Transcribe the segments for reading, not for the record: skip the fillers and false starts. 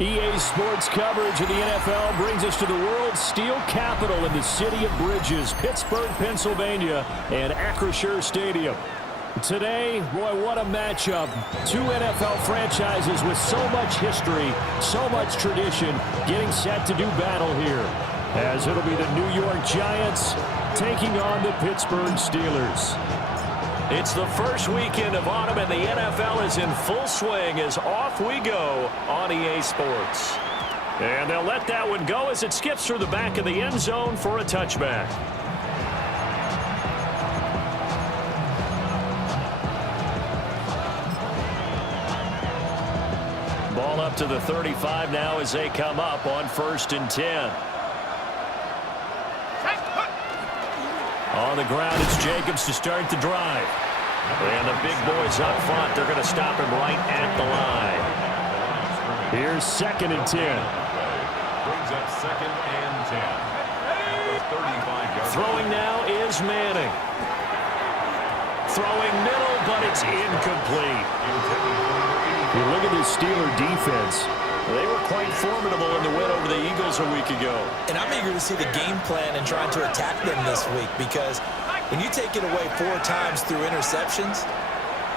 EA Sports coverage of the NFL brings us to the world's steel capital in the city of Bridges, Pittsburgh, Pennsylvania, and Acrisure Stadium. Today, boy, what a matchup. Two NFL franchises with so much history, so much tradition, getting set to do battle here, as it'll be the New York Giants taking on the Pittsburgh Steelers. It's the first weekend of autumn, and the NFL is in full swing as off we go on EA Sports. And they'll let that one go as it skips through the back of the end zone for a touchback. Ball up to the 35 now as they come up on 1st and 10. On the ground, it's Jacobs to start the drive. And the big boys up front, they're going to stop him right at the line. Here's 2nd and 10. Brings up 2nd and 10. At the 35-yard Throwing now is Manning. Throwing middle, but it's incomplete. You look at this Steeler defense. They were quite formidable in the win over the Eagles a week ago. And I'm eager to see the game plan and trying to attack them this week, because when you take it away 4 times through interceptions,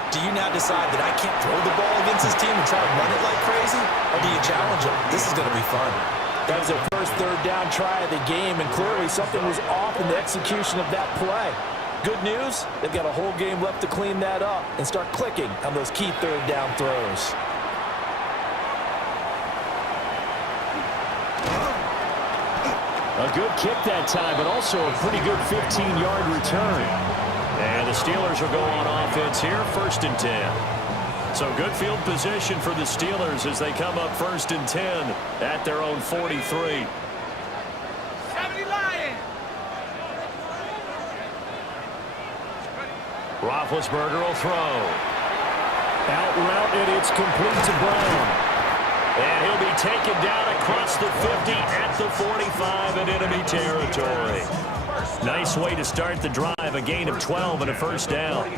do you now decide that I can't throw the ball against this team and try to run it like crazy? Or do you challenge them? This is going to be fun. That was their first third down try of the game, and clearly something was off in the execution of that play. Good news, they've got a whole game left to clean that up and start clicking on those key third down throws. A good kick that time, but also a pretty good 15-yard return. And the Steelers will go on offense here, 1st and 10. So good field position for the Steelers as they come up 1st and 10 at their own 43. Roethlisberger will throw. Out route, and it's complete to Brown. And he'll be taken down across the 50 at the 45 in enemy territory. Nice way to start the drive, a gain of 12 and a 1st down.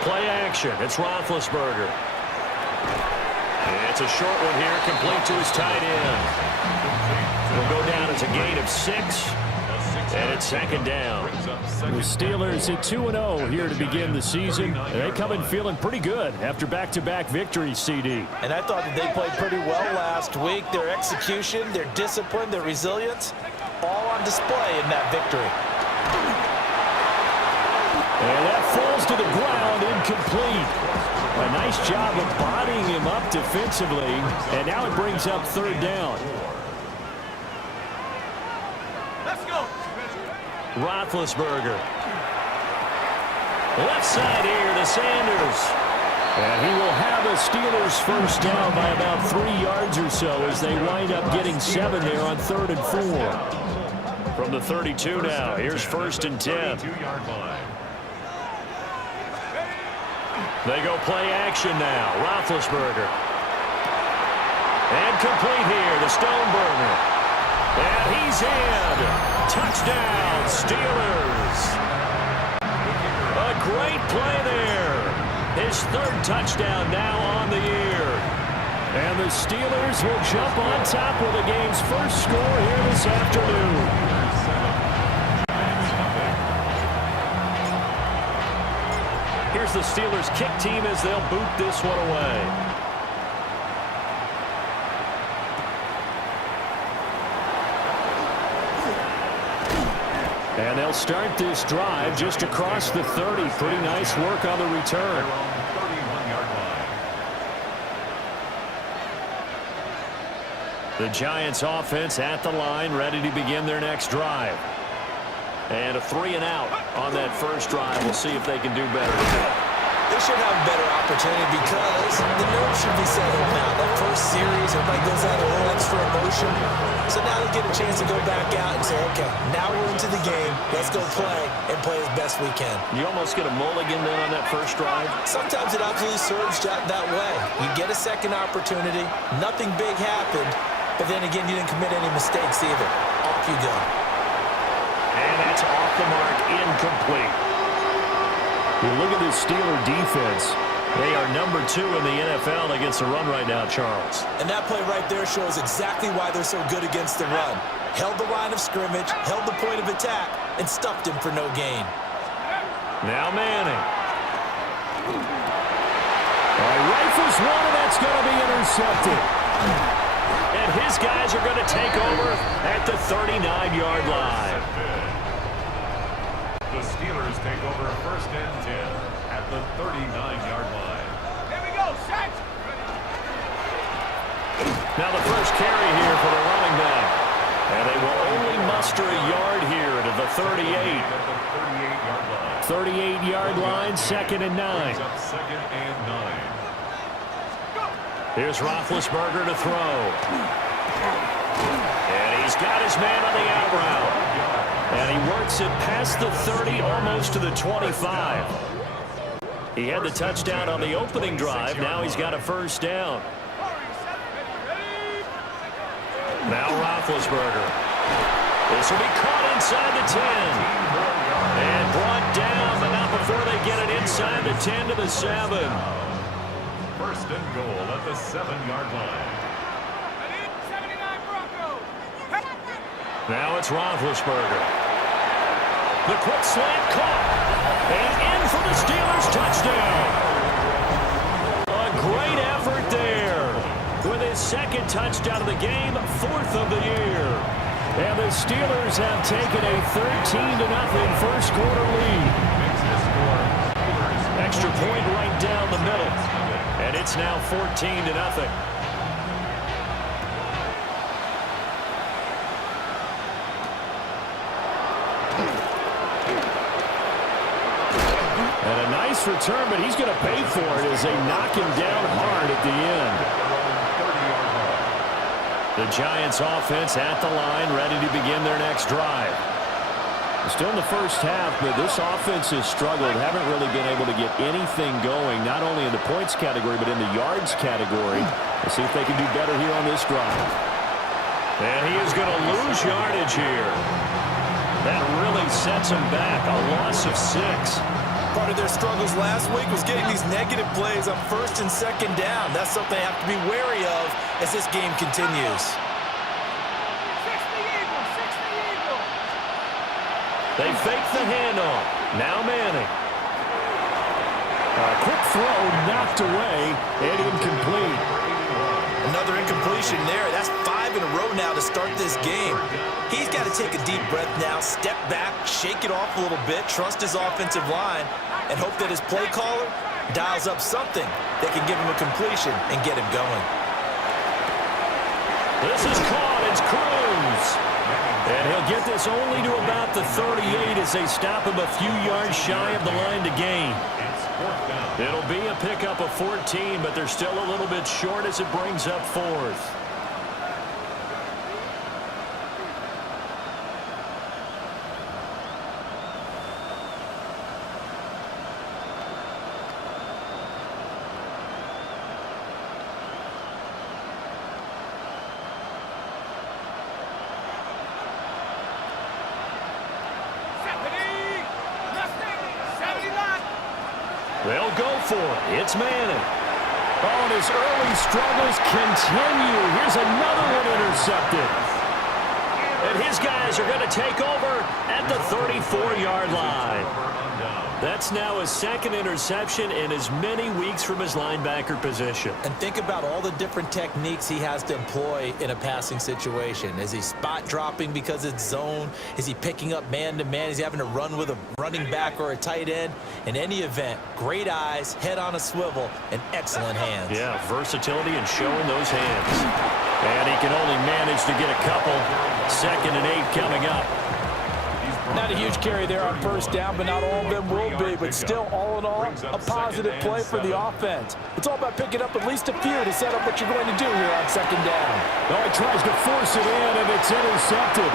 Play action, it's Roethlisberger. It's a short one here, complete to his tight end. Will go down as a gain of 6. And it's 2nd down. The Steelers at 2-0 here to begin the season. They come in feeling pretty good after back-to-back victories, CD. And I thought that they played pretty well last week. Their execution, their discipline, their resilience, all on display in that victory. And that falls to the ground, incomplete. A nice job of bodying him up defensively. And now it brings up 3rd down. Roethlisberger. Left side here to Sanders. And he will have a Steelers 1st down by about 3 yards or so as they wind up getting 7 there on 3rd and 4. From the 32 now, here's 1st and 10. They go play action now. Roethlisberger. And complete here to Stoneburner. And he's in. Touchdown, Steelers. A great play there. His 3rd touchdown now on the year. And the Steelers will jump on top with the game's first score here this afternoon. Here's the Steelers kick team as they'll boot this one away. And they'll start this drive just across the 30. Pretty nice work on the return. The Giants offense at the line, ready to begin their next drive. And a 3 and out on that first drive. We'll see if they can do better today. They should have a better opportunity because the nerves should be settled now. That first series, everybody goes out a little extra emotion. So now they get a chance to go back out and say, okay, now we're into the game. Let's go play and play as best we can. You almost get a mulligan then on that first drive. Sometimes it absolutely serves that way. You get a second opportunity. Nothing big happened. But then again, you didn't commit any mistakes either. Off you go. And that's off the mark, incomplete. You look at this Steeler defense. They are number 2 in the NFL against the run right now, Charles. And that play right there shows exactly why they're so good against the run. Held the line of scrimmage, held the point of attack, and stuffed him for no gain. Now Manning. Rifles one, and that's going to be intercepted. And his guys are going to take over at the 39-yard line. The Steelers take over first and 10 at the 39-yard line. Here we go, set! Now the first carry here for the running back. And they will only muster a yard here to the 38. At the 38-yard line. 38-yard line, 2nd and 9. Brings up 2nd and 9. Here's Roethlisberger to throw. And he's got his man on the out route. And he works it past the 30, almost to the 25. He had the touchdown on the opening drive. Now he's got a first down. Now Roethlisberger. This will be caught inside the 10. And brought down, but not before they get it inside the 10 to the 7. First and goal at the 7-yard line. 79 Broncos. Now it's Roethlisberger. The quick slant caught. And in for the Steelers touchdown. A great effort there. With his 2nd touchdown of the game, 4th of the year. And the Steelers have taken a 13-0 first quarter lead. Extra point right down the middle. And it's now 14-0. And a nice return, but he's going to pay for it as they knock him down hard at the end. The Giants offense at the line, ready to begin their next drive. Still in the first half, but this offense has struggled. Haven't really been able to get anything going, not only in the points category, but in the yards category. Let's see if they can do better here on this drive. And he is going to lose yardage here. That really sets him back, a loss of 6. Part of their struggles last week was getting these negative plays on 1st and 2nd down. That's something they have to be wary of as this game continues. They fake the handoff. Now Manning. A quick throw knocked away and incomplete. Another incompletion there. That's 5 in a row now to start this game. He's got to take a deep breath now, step back, shake it off a little bit, trust his offensive line, and hope that his play caller dials up something that can give him a completion and get him going. This is caught. It's Cruz. And he'll get this only to about the 38 as they stop him a few yards shy of the line to gain. It'll be a pickup of 14, but they're still a little bit short as it brings up 4th. They'll go for it. It's Manning. Oh, and his early struggles continue. Here's another one intercepted. And his guys are going to take over at the 34-yard line. That's now his 2nd interception in as many weeks from his linebacker position. And think about all the different techniques he has to employ in a passing situation. Is he spot dropping because it's zone? Is he picking up man-to-man? Is he having to run with a running back or a tight end? In any event, great eyes, head on a swivel, and excellent hands. Yeah, versatility and showing those hands. And he can only manage to get a couple. 2nd and 8 coming up. Not a huge carry there on first down, but not all of them will be. But still, all in all, a positive play for the offense. It's all about picking up at least a few to set up what you're going to do here on 2nd down. Oh, he tries to force it in, and it's intercepted.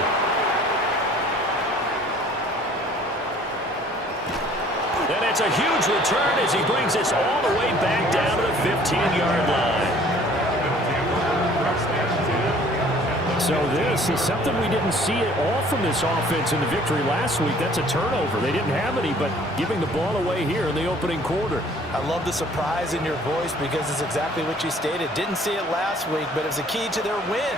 And it's a huge return as he brings this all the way back down to the 15-yard line. So this is something we didn't see at all from this offense in the victory last week. That's a turnover. They didn't have any, but giving the ball away here in the opening quarter. I love the surprise in your voice because it's exactly what you stated. Didn't see it last week, but it was a key to their win.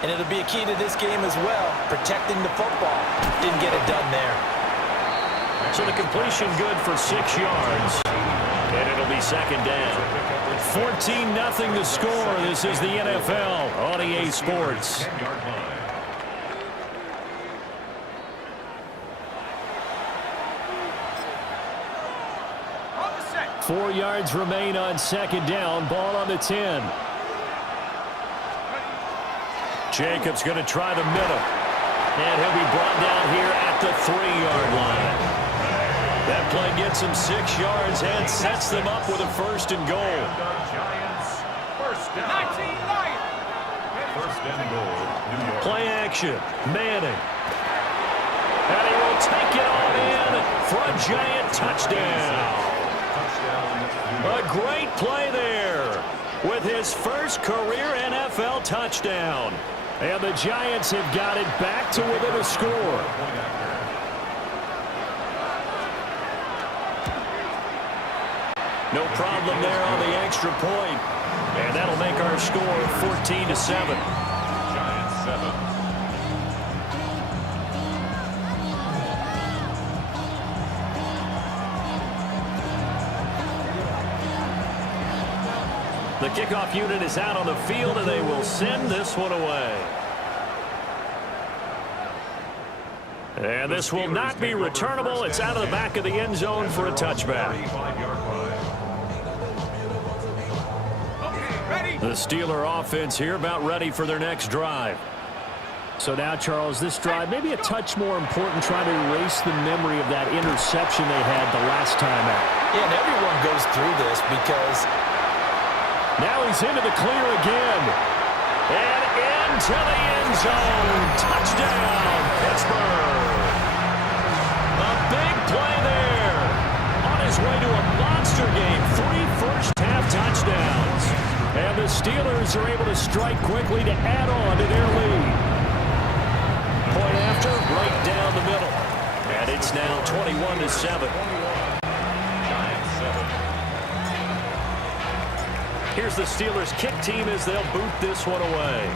And it'll be a key to this game as well, protecting the football. Didn't get it done there. So the completion good for 6 yards. And it'll be second down. 14-0 the score. This is the NFL on EA Sports. 10-yard line. 4 yards remain on second down. Ball on the 10. Jacobs going to try the middle. And he'll be brought down here at the 3-yard line. That play gets him 6 yards and sets them up with a first and goal. Giants, first down. 19 Lions. First and goal, New York. Play action. Manning. And he will take it on in for a Giant touchdown. A great play there with his first career NFL touchdown. And the Giants have got it back to within a score. No problem there on the extra point. And that'll make our score 14-7. Giants 7. The kickoff unit is out on the field, and they will send this one away. And this will not be returnable. It's out of the back of the end zone for a touchback. 35-yard line. Ready. The Steeler offense here about ready for their next drive. So now, Charles, this drive maybe a touch more important, trying to erase the memory of that interception they had the last time out. Yeah, and everyone goes through this because now he's into the clear again. And into the end zone. Touchdown, Pittsburgh. A big play there. On his way to a monster game. 3 first-half touchdowns. And the Steelers are able to strike quickly to add on to their lead. Point after, right down the middle. And it's now 21-7. Giants 7. Here's the Steelers kick team as they'll boot this one away.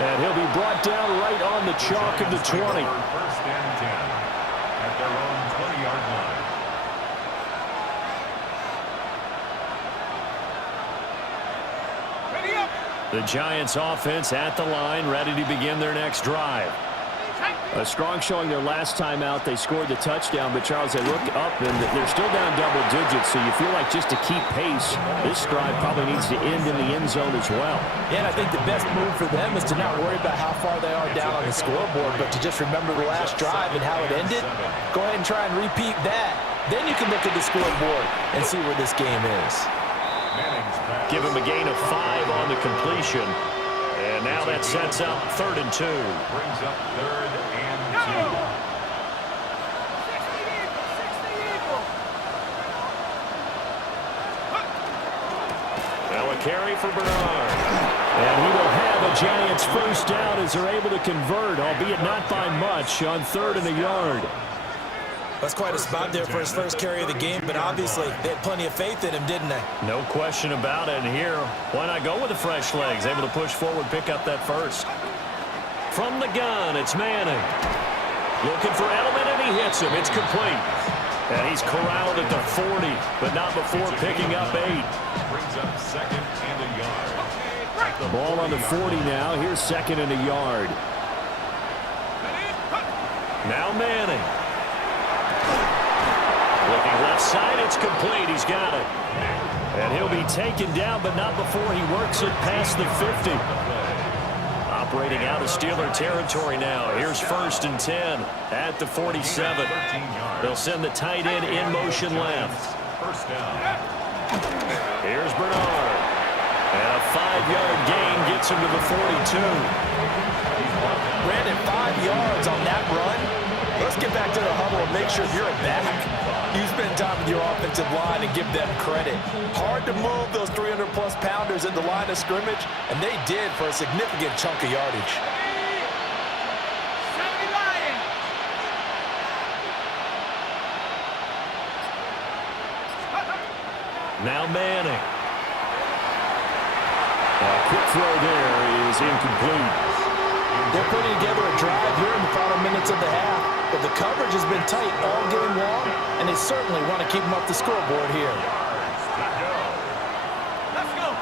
And he'll be brought down right on the chalk of the 20. First and 10 at their own 20-yard line. Ready up. The Giants offense at the line, ready to begin their next drive. A strong showing their last time out. They scored the touchdown, but Charles, they look up and they're still down double digits, so you feel like just to keep pace, this drive probably needs to end in the end zone as well. yeah, and I think the best move for them is to not worry about how far they are down on the scoreboard, but to just remember the last drive and how it ended. Go ahead and try and repeat that. Then you can look at the scoreboard and see where this game is. Manning's back. Give him a gain of 5 on the completion. And now that sets up 3rd and 2. Brings up 3rd and 2. 60 Eagle. Now a carry for Bernard. And he will have a Giants first down as they're able to convert, albeit not by much, on 3rd and a yard. That's quite a spot there for his first carry of the game, but obviously they had plenty of faith in him, didn't they? No question about it. And here, why not go with the fresh legs? Able to push forward, pick up that first. From the gun, it's Manning. Looking for Edelman, and he hits him. It's complete. And he's corralled at the 40, but not before picking up 8. Brings up 2nd and a yard. The ball on the 40 now. Here's 2nd and a yard. Now Manning. Looking left side, it's complete. He's got it. And he'll be taken down, but not before he works it past the 50. Operating out of Steeler territory now. Here's 1st and 10 at the 47. They'll send the tight end in motion left. First down. Here's Bernard. And a 5-yard gain gets him to the 42. Brandon, 5 yards on that run. Let's get back to the huddle and make sure you're back. You spend time with your offensive line and give them credit. Hard to move those 300-plus pounders in the line of scrimmage, and they did for a significant chunk of yardage. 70 Lions. Now Manning. A quick throw there is incomplete. They're putting together a drive here in the final minutes of the half, but the coverage has been tight all game long, and they certainly want to keep them up the scoreboard here. Let's go.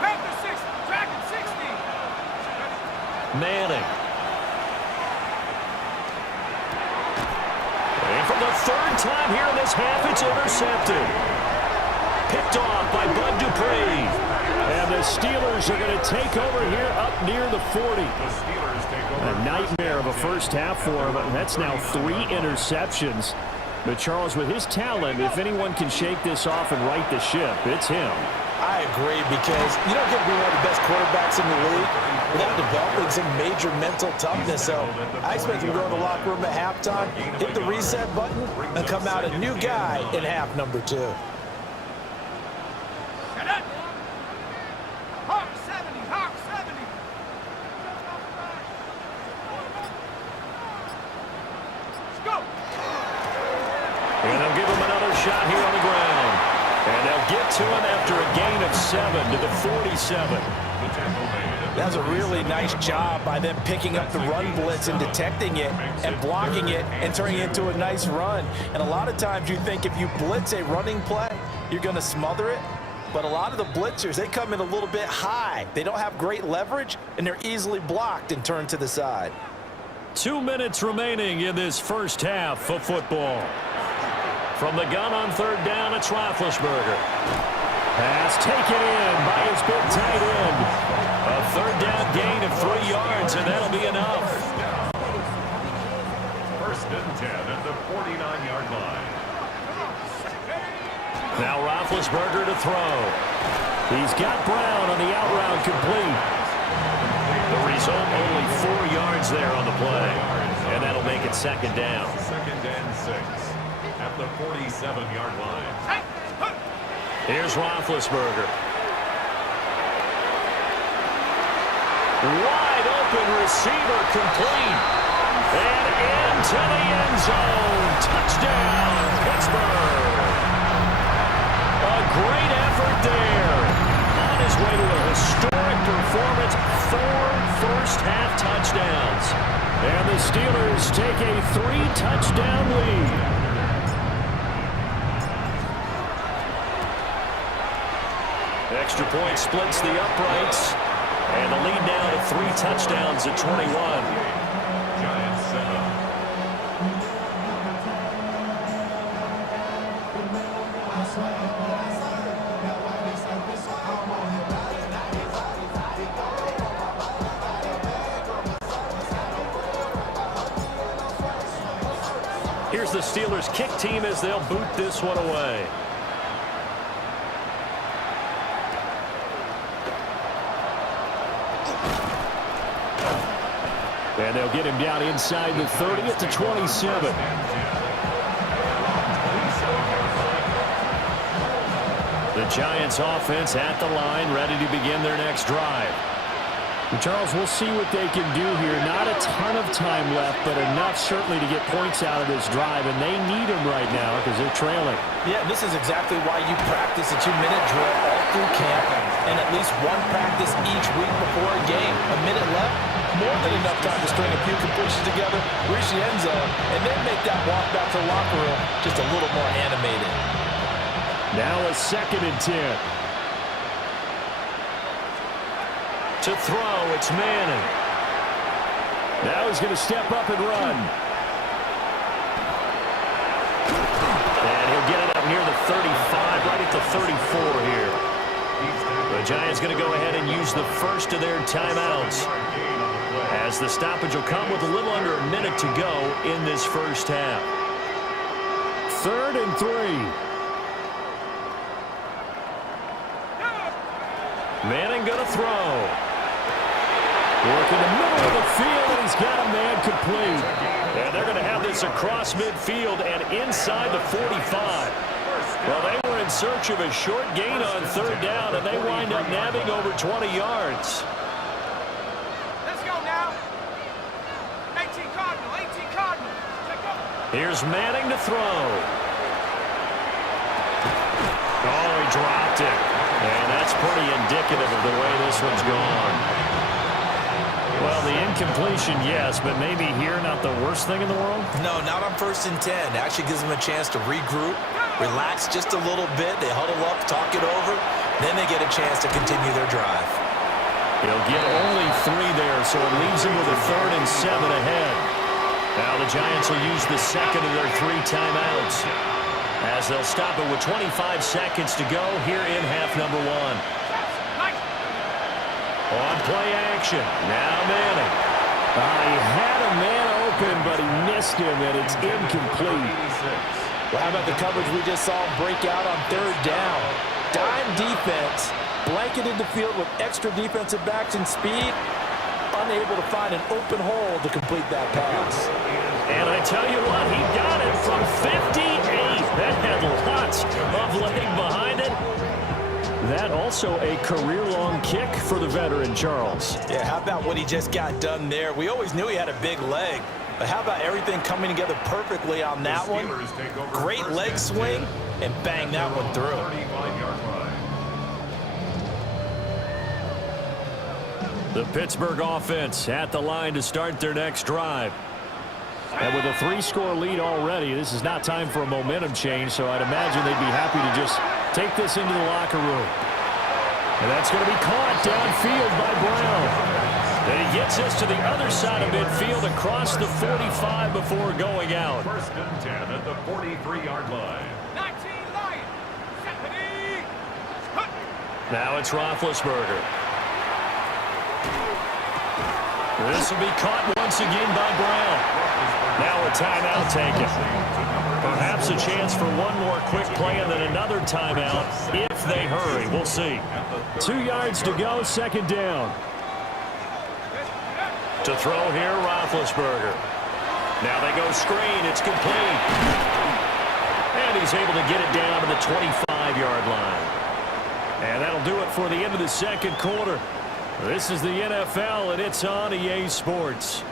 Panther 6, Dragon 60. Manning. And from the third time here in this half, it's intercepted. Picked off by Bud Dupree. And the Steelers are going to take over here up near the 40. A nightmare of a first half for him. That's now 3 interceptions. But Charles, with his talent, if anyone can shake this off and right the ship, it's him. I agree, because you don't get to be one of the best quarterbacks in the league without developing some major mental toughness. So I expect him to go in the locker room at halftime, hit the reset button, and come out a new guy in half number 2. Shut up. Hawk 70, Hawk 70. Let's go. And they'll give him another shot here on the ground. And they'll get to him after a gain of 7 to the 47. That was a really nice job by them picking up the run blitz and detecting it and blocking it and turning it into a nice run. And a lot of times you think if you blitz a running play, you're going to smother it. But a lot of the blitzers, they come in a little bit high. They don't have great leverage, and they're easily blocked and turned to the side. 2 minutes remaining in this first half of football. From the gun on third down, it's Roethlisberger. Pass taken in by his big tight end. A third down gain of 3 yards, and that'll be enough. First and 10 at the 49-yard line. Now Roethlisberger to throw. He's got Brown on the out route complete. The result, only 4 yards there on the play. And that'll make it second down. Second and 6 at the 47-yard line. Here's Roethlisberger. Wide open receiver complete. And into the end zone. Touchdown, Pittsburgh. A great effort there. On his way to a historic performance, 4 first-half touchdowns. And the Steelers take a 3-touchdown lead. Extra point splits the uprights. And the lead now to 3 touchdowns at 21. Giants set up. Here's the Steelers kick team as they'll boot this one away. And they'll get him down inside the 30 at the 27. The Giants offense at the line, ready to begin their next drive. Charles, we'll see what they can do here. Not a ton of time left, but enough certainly to get points out of this drive, and they need them right now because they're trailing. Yeah, this is exactly why you practice a 2-minute drill all through camp and at least one practice each week before a game. A minute left, more than enough time to string a few completions together, reach the end zone, and then make that walk back to the locker room just a little more animated. Now a 2nd and 10. To throw, it's Manning. Now he's going to step up and run. And he'll get it up near the 35, right at the 34 here. The Giants going to go ahead and use the first of their timeouts, as the stoppage will come with a little under a minute to go in this first half. 3rd and 3. Manning going to throw. Work in the middle of the field, and he's He's got a man complete. And they're going to have this across midfield and inside the 45. Well, they were in search of a short gain on third down, and they wind up nabbing over 20 yards. Let's go now. 18 Cardinal, 18 Cardinal. Let's go. Here's Manning to throw. Oh, he dropped it. And that's pretty indicative of the way this one's gone. Well, the incompletion, yes, but maybe here not the worst thing in the world? No, not on 1st and 10. Actually gives them a chance to regroup, relax just a little bit. They huddle up, talk it over. Then they get a chance to continue their drive. He'll get only 3 there, so it leaves him with a 3rd and 7 ahead. Now the Giants will use the second of their 3 timeouts, as they'll stop it with 25 seconds to go here in half number 1. On play action, now Manning. He had a man open, but he missed him, and it's incomplete. Well, how about the coverage we just saw break out on third down? Dime defense, blanketed the field with extra defensive backs and speed, unable to find an open hole to complete that pass. And I tell you what, he got it from 58. That had lots of leg behind it. That also a career-long kick for the veteran, Charles. Yeah, how about what he just got done there? We always knew he had a big leg, but how about everything coming together perfectly on that one? Great leg swing, and bang that one through. The Pittsburgh offense at the line to start their next drive. And with a 3-score lead already, this is not time for a momentum change, so I'd imagine they'd be happy to just take this into the locker room. And that's going to be caught downfield by Brown. And he gets us to the other side of midfield across the 45 before going out. 1st and 10 at the 43-yard line. 19 Lions. Stephanie. Now it's Roethlisberger. This will be caught once again by Brown. Now a timeout taken. Perhaps a chance for one more quick play and then another timeout if they hurry. We'll see. 2 yards to go, 2nd down. To throw here, Roethlisberger. Now they go screen. It's complete. And he's able to get it down to the 25-yard line. And that'll do it for the end of the 2nd quarter. This is the NFL, and it's on EA Sports.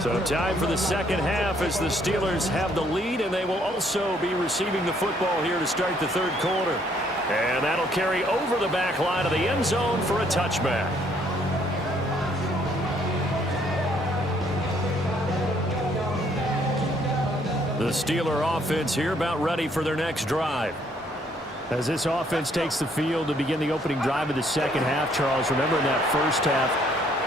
So time for the 2nd half as the Steelers have the lead, and they will also be receiving the football here to start the 3rd quarter. And that'll carry over the back line of the end zone for a touchback. The Steeler offense here about ready for their next drive. As this offense takes the field to begin the opening drive of the 2nd half, Charles, remember in that 1st half,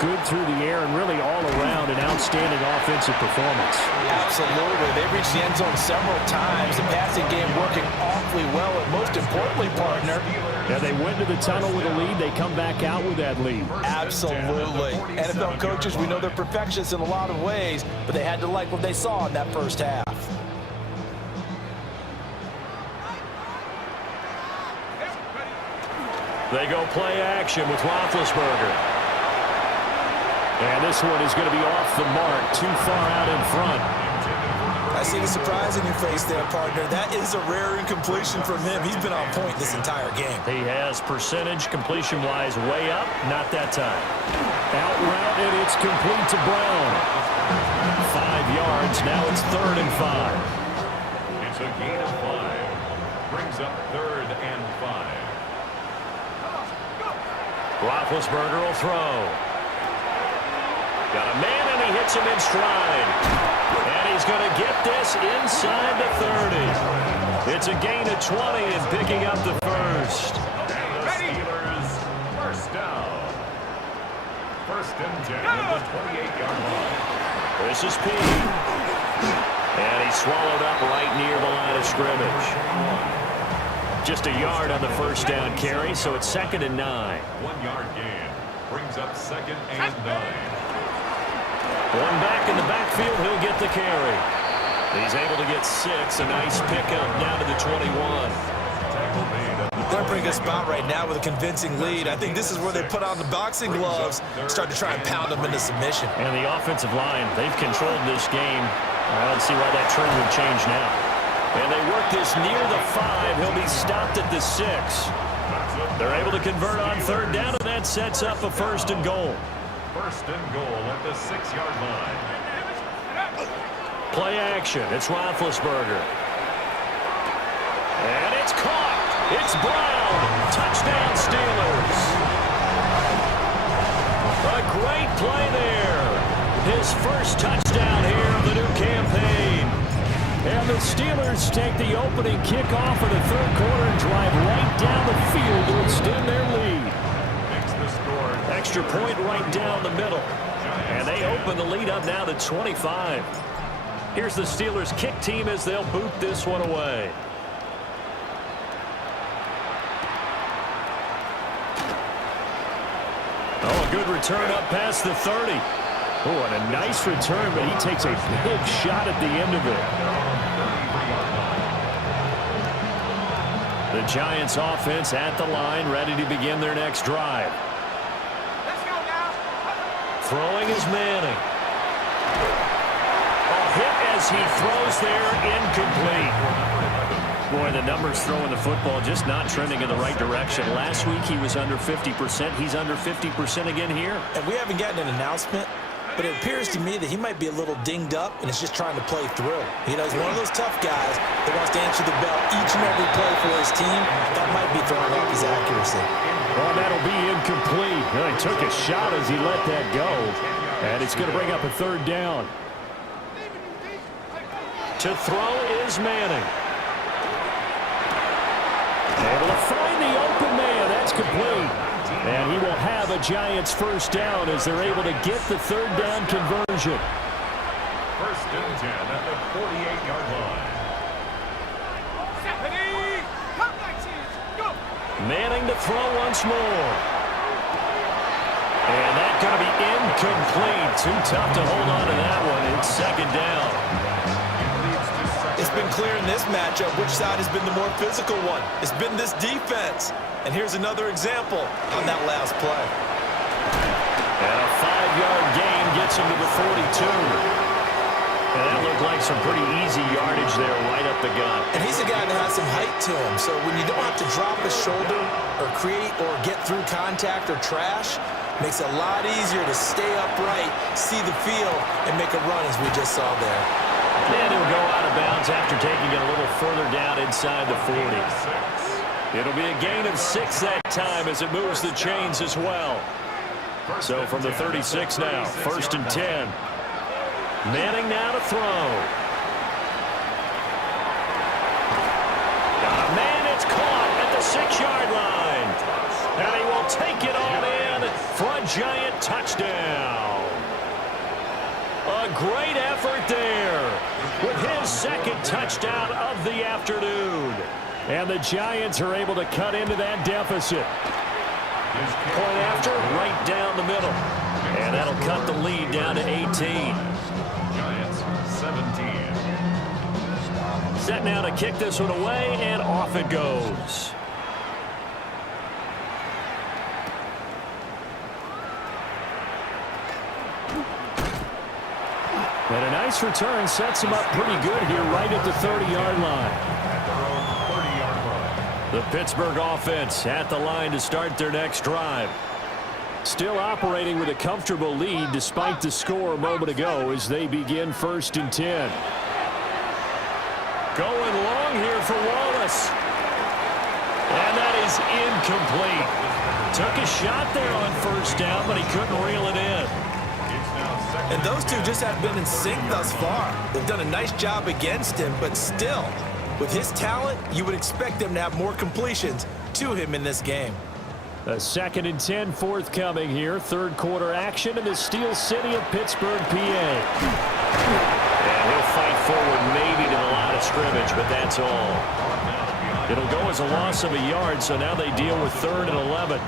good through the air and really all around an outstanding offensive performance. Absolutely. They reached the end zone several times. The passing game working awfully well, and most importantly, partner, yeah, they went to the tunnel with a lead. They come back out with that lead. Absolutely. NFL coaches, we know they're perfectionists in a lot of ways, but they had to like what they saw in that 1st half. They go play action with Roethlisberger. And this one is going to be off the mark, too far out in front. I see the surprise in your face there, partner. That is a rare incompletion from him. He's been on point this entire game. He has percentage completion-wise way up, not that time. Out route, and it's complete to Brown. 5 yards, now it's 3rd and 5. It's a gain of 5. Brings up 3rd and 5. Roethlisberger will throw. Got a man, and he hits him in stride. And he's going to get this inside the 30. It's a gain of 20 and picking up the 1st. And the Steelers 1st down. First and 10 at the 28-yard line. This is P. And he's swallowed up right near the line of scrimmage. Just a yard on the first down carry, so it's 2nd and 9. 1 yard gain. Brings up 2nd and 9. One back in the backfield, he'll get the carry. He's able to get 6. A nice pickup down to the 21. Tackle made at the They're bringing a spot right now with a convincing lead. I think this is where they put on the boxing gloves, start to try and pound them into submission. And the offensive line, they've controlled this game. I don't see why that trend would change now. And they work this near the 5. He'll be stopped at the 6. They're able to convert on 3rd down, and that sets up a 1st and goal. First and goal at the 6-yard line. Play action. It's Roethlisberger. And it's caught. It's Brown. Touchdown, Steelers. A great play there. His first touchdown here of the new campaign. And the Steelers take the opening kickoff of the 3rd quarter and drive right down the field to extend their lead. Makes the score. Extra point right down the middle. And they open the lead up now to 25. Here's the Steelers kick team as they'll boot this one away. Oh, a good return up past the 30. Oh, and a nice return, but he takes a big shot at the end of it. The Giants offense at the line, ready to begin their next drive. Let's go now. Throwing is Manning. A hit as he throws there, incomplete. Boy, the numbers throwing the football just not trending in the right direction. Last week he was under 50%. He's under 50% again here. And we haven't gotten an announcement, but it appears to me that he might be a little dinged up and is just trying to play through. You know, he's one of those tough guys that wants to answer the bell each and every play for his team. That might be throwing off his accuracy. Well, that'll be incomplete. Well, he took a shot as he let that go. And it's going to bring up a 3rd down. To throw is Manning. Able to find the open man. That's complete. And he will have a Giants 1st down as they're able to get the 3rd down conversion. First and 10 at the 48-yard line. Stephanie! Come, Lexus! Go! Manning to throw once more. And that's going to be incomplete. Too tough to hold on to that one. It's 2nd down. It's been clear in this matchup which side has been the more physical one. It's been this defense. And here's another example on that last play. And a 5-yard gain gets him to the 42. And that looked like some pretty easy yardage there right up the gut. And he's a guy that has some height to him. So when you don't have to drop a shoulder or create or get through contact or trash, makes it a lot easier to stay upright, see the field, and make a run as we just saw there. And he'll go out of bounds after taking it a little further down inside the 40. It'll be a gain of 6 that time as it moves the chains as well. So from the 36 now, 1st and 10. Manning now to throw. Man, it's caught at the 6-yard line. And he will take it all in for a Giant touchdown. A great effort there with his 2nd touchdown of the afternoon. And the Giants are able to cut into that deficit. Point after, right down the middle. And that'll cut the lead down to 18. Giants 17. Set now to kick this one away, and off it goes. And a nice return sets him up pretty good here right at the 30-yard line. At their own 30-yard line. The Pittsburgh offense at the line to start their next drive. Still operating with a comfortable lead despite the score a moment ago as they begin 1st and 10. Going long here for Wallace. And that is incomplete. Took a shot there on 1st down, but he couldn't reel it in. And those two just have been in sync thus far. They've done a nice job against him, but still, with his talent, you would expect them to have more completions to him in this game. A 2nd and 10 forthcoming here. Third quarter action in the Steel City of Pittsburgh, PA. And he'll fight forward maybe to the line of scrimmage, but that's all. It'll go as a loss of a yard, so now they deal with 3rd and 11.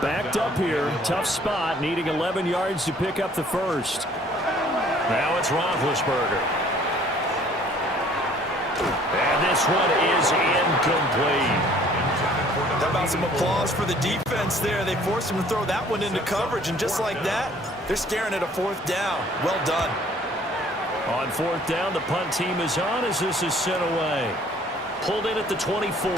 Backed up here, tough spot, needing 11 yards to pick up the first. Now it's Roethlisberger. And this one is incomplete. How about some applause for the defense there? They forced him to throw that one into coverage, and just like that, they're staring at a 4th down. Well done. On 4th down, the punt team is on as this is sent away. Pulled in at the 24.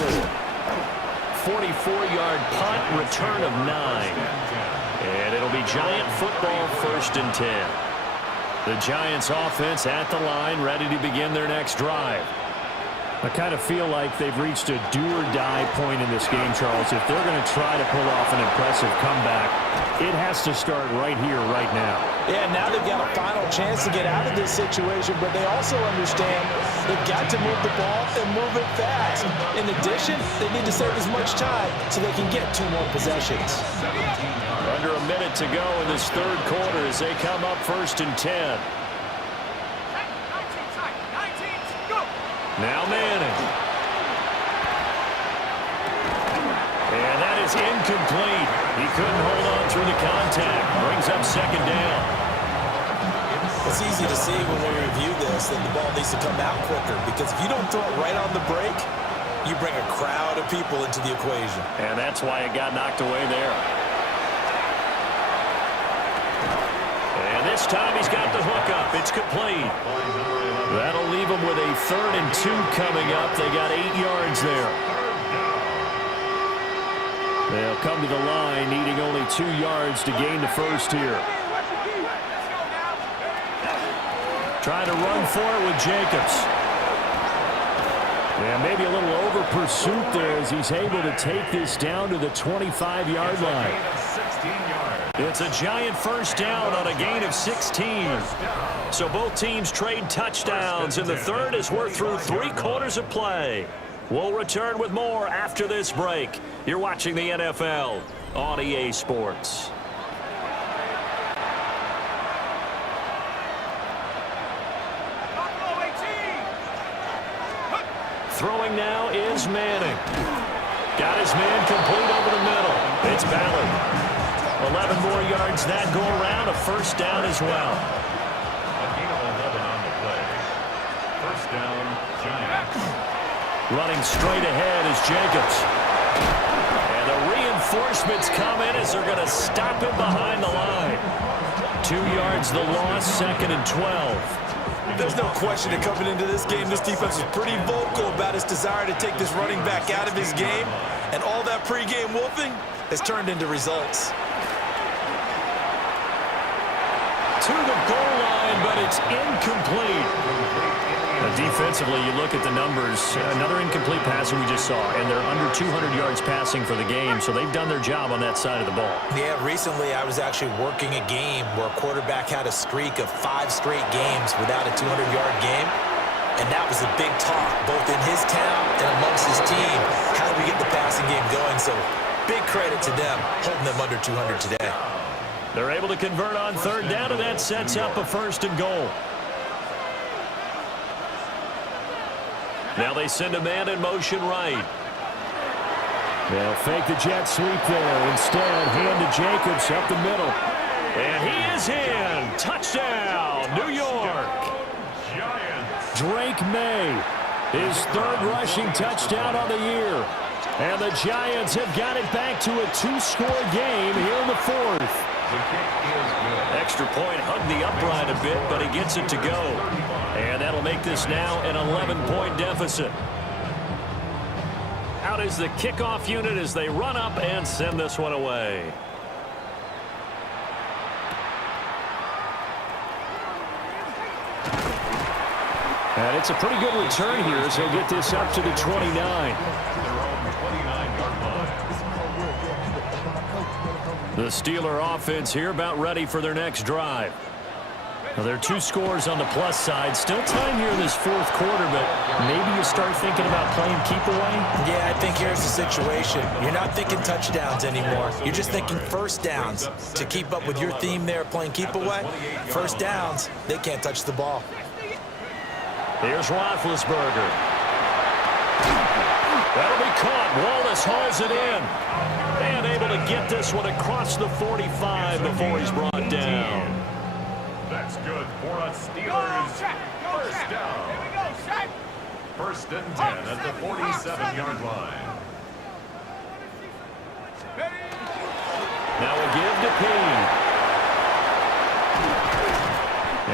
44-yard punt, return of 9. And it'll be Giant football, 1st and 10. The Giants offense at the line, ready to begin their next drive. I kind of feel like they've reached a do-or-die point in this game, Charles. If they're going to try to pull off an impressive comeback, it has to start right here, right now. Yeah, now they've got a final chance to get out of this situation, but they also understand they've got to move the ball and move it fast. In addition, they need to save as much time so they can get 2 more possessions. Under a minute to go in this 3rd quarter as they come up 1st and 10. Now Manning. And that is incomplete. He couldn't hold on through the contact. Brings up 2nd down. It's easy to see when we review this that the ball needs to come out quicker, because if you don't throw it right on the break, you bring a crowd of people into the equation. And that's why it got knocked away there. And this time he's got the hook up. It's complete. That'll leave them with a 3rd and 2 coming up. They got 8 yards there. They'll come to the line, needing only 2 yards to gain the first here. Trying to run for it with Jacobs. And maybe a little over pursuit there as he's able to take this down to the 25-yard line. It's a Giant 1st down on a gain of 16. So both teams trade touchdowns, and the 3rd as we're through 3 quarters of play. We'll return with more after this break. You're watching the NFL on EA Sports. Throwing now is Manning. Got his man complete over the middle. It's Ballard. 11 more yards that go around, a 1st down as well. A gain of 11 on the play. 1st down, Giants. Running straight ahead is Jacobs. And the reinforcements come in as they're going to stop him behind the line. 2 yards the loss, 2nd and 12. There's no question that coming into this game, this defense was pretty vocal about its desire to take this running back out of his game. And all that pregame wolfing has turned into results. To the goal line, but it's incomplete. Defensively, you look at the numbers. Another incomplete pass we just saw, and they're under 200 yards passing for the game, so they've done their job on that side of the ball. Yeah, recently I was actually working a game where a quarterback had a streak of 5 straight games without a 200-yard game, and that was a big talk, both in his town and amongst his team. How do we get the passing game going? So big credit to them, holding them under 200 today. They're able to convert on 3rd down, and that sets up a 1st and goal. Now they send a man in motion right. They'll fake the jet sweep there. Instead, hand to Jacobs up the middle. And he is in. Touchdown, New York. Drake May, his 3rd rushing touchdown on the year. And the Giants have got it back to a 2-score game here in the 4th. Extra point hugged the upright a bit, but he gets it to go. And that'll make this now an 11-point deficit. Out is the kickoff unit as they run up and send this one away. And it's a pretty good return here as he'll get this up to the 29. The Steeler offense here about ready for their next drive. Well, there are two scores on the plus side. Still time here in this fourth quarter, but maybe you start thinking about playing keep away? Yeah, I think here's the situation. You're not thinking touchdowns anymore. You're just thinking first downs. To keep up with your theme there, playing keep away, first downs, they can't touch the ball. Here's Roethlisberger. That'll be caught. Wallace hauls it in. And able to get this one across the 45 before he's brought down. That's good for a Steelers. Go, First Shaq. down. Here we go, Shaq. First and 10 at the 47-yard line. Now a give to P.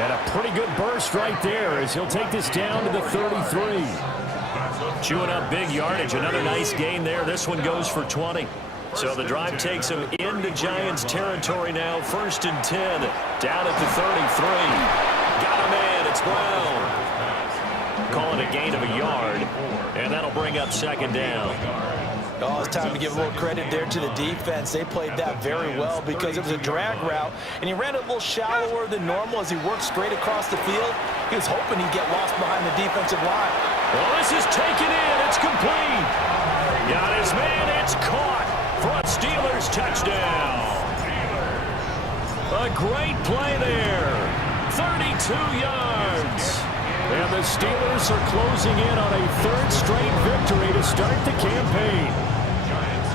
And a pretty good burst right there as he'll take this down to the 33. Chewing up big yardage. Another nice gain there. This one goes for 20. So the drive takes him into Giants territory now. First and 10. Down at the 33. Got a man. It's Brown. Calling a gain of a yard. And that'll bring up second down. Oh, it's time to give a little credit there to the defense. They played that very well because it was a drag route, and he ran it a little shallower than normal as he worked straight across the field. He was hoping he'd get lost behind the defensive line. Well, this is taken in. It's complete. Got his man. It's caught for a Steelers touchdown. A great play there. 32 yards. And the Steelers are closing in on a third straight victory to start the campaign. Giants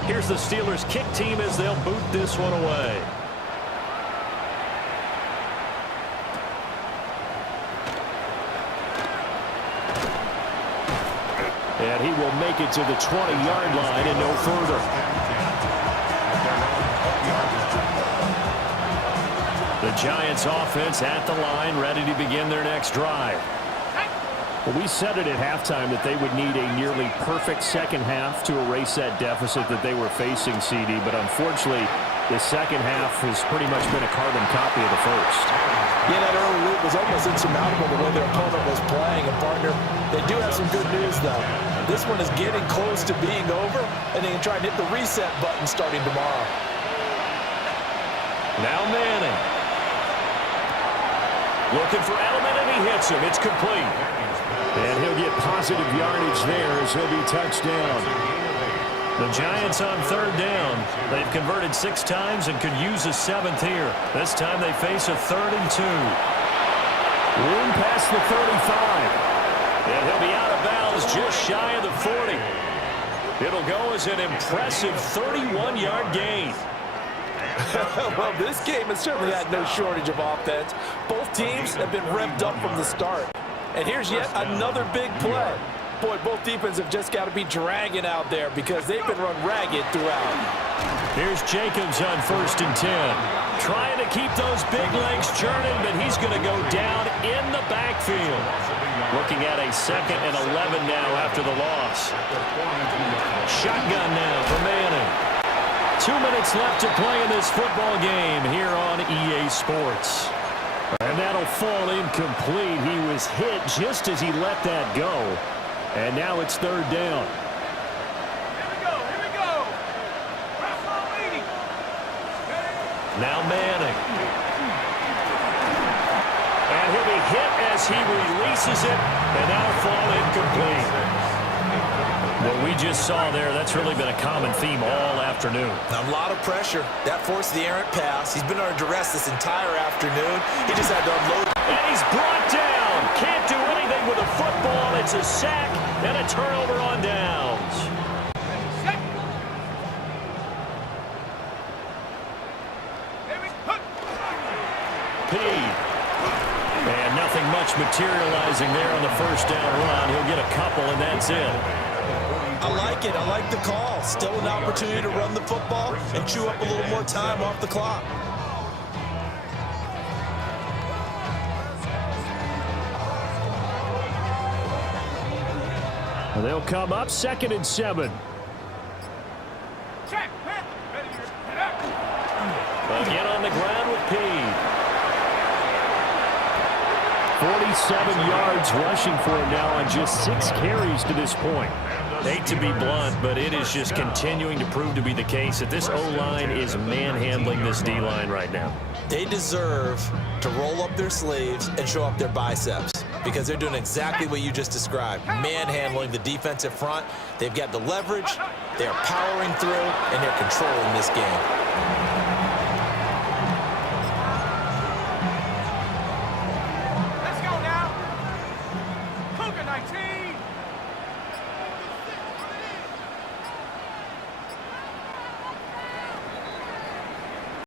24. Here's the Steelers kick team as they'll boot this one away. And he will make it to the 20-yard line and no further. The Giants offense at the line, ready to begin their next drive. Well, we said it at halftime that they would need a nearly perfect second half to erase that deficit that they were facing, CD. But unfortunately, the second half has pretty much been a carbon copy of the first. Yeah, that early lead was almost insurmountable the way their opponent was playing. And, partner, they do have some good news, though. This one is getting close to being over, and they can try and hit the reset button starting tomorrow. Now Manning. Looking for Edelman, and he hits him. It's complete. And he'll get positive yardage there as he'll be touched down. The Giants on third down. They've converted 6 times and could use a 7th here. This time they face a 3rd and 2. Room past the 35. And he'll be out of bounds just shy of the 40. It'll go as an impressive 31-yard gain. Well, this game has certainly had no shortage of offense. Both teams have been revved up from the start. And here's yet another big play. Boy, both defenses have just got to be dragging out there because they've been run ragged throughout. Here's Jacobs on 1st and 10. Trying to keep those big legs churning, but he's going to go down in the backfield. Looking at a 2nd and 11 now after the loss. Shotgun now for Manning. 2 minutes left to play in this football game here on EA Sports. And that'll fall incomplete. He was hit just as he let that go. And now it's 3rd down. Here we go. Russell leading. Now Manning. And he'll be hit as he releases it. And that'll fall incomplete. What we just saw there, that's really been a common theme all afternoon. A lot of pressure. That forced the errant pass. He's been under duress this entire afternoon. He just had to unload. And he's brought down. Can't do anything with a football. It's a sack and a turnover on downs. P. And nothing much materializing there on the first down run. He'll get a couple, and that's it. I like it. I like the call. Still an opportunity to run the football and chew up a little more time off the clock. They'll come up 2nd and 7. Check. Again on the ground with P. 47 yards rushing for him now on just 6 carries to this point. Hate to be blunt, but it is just continuing to prove to be the case that this O-line is manhandling this D-line right now. They deserve to roll up their sleeves and show up their biceps because they're doing exactly what you just described, manhandling the defensive front. They've got the leverage, they're powering through, and they're controlling this game.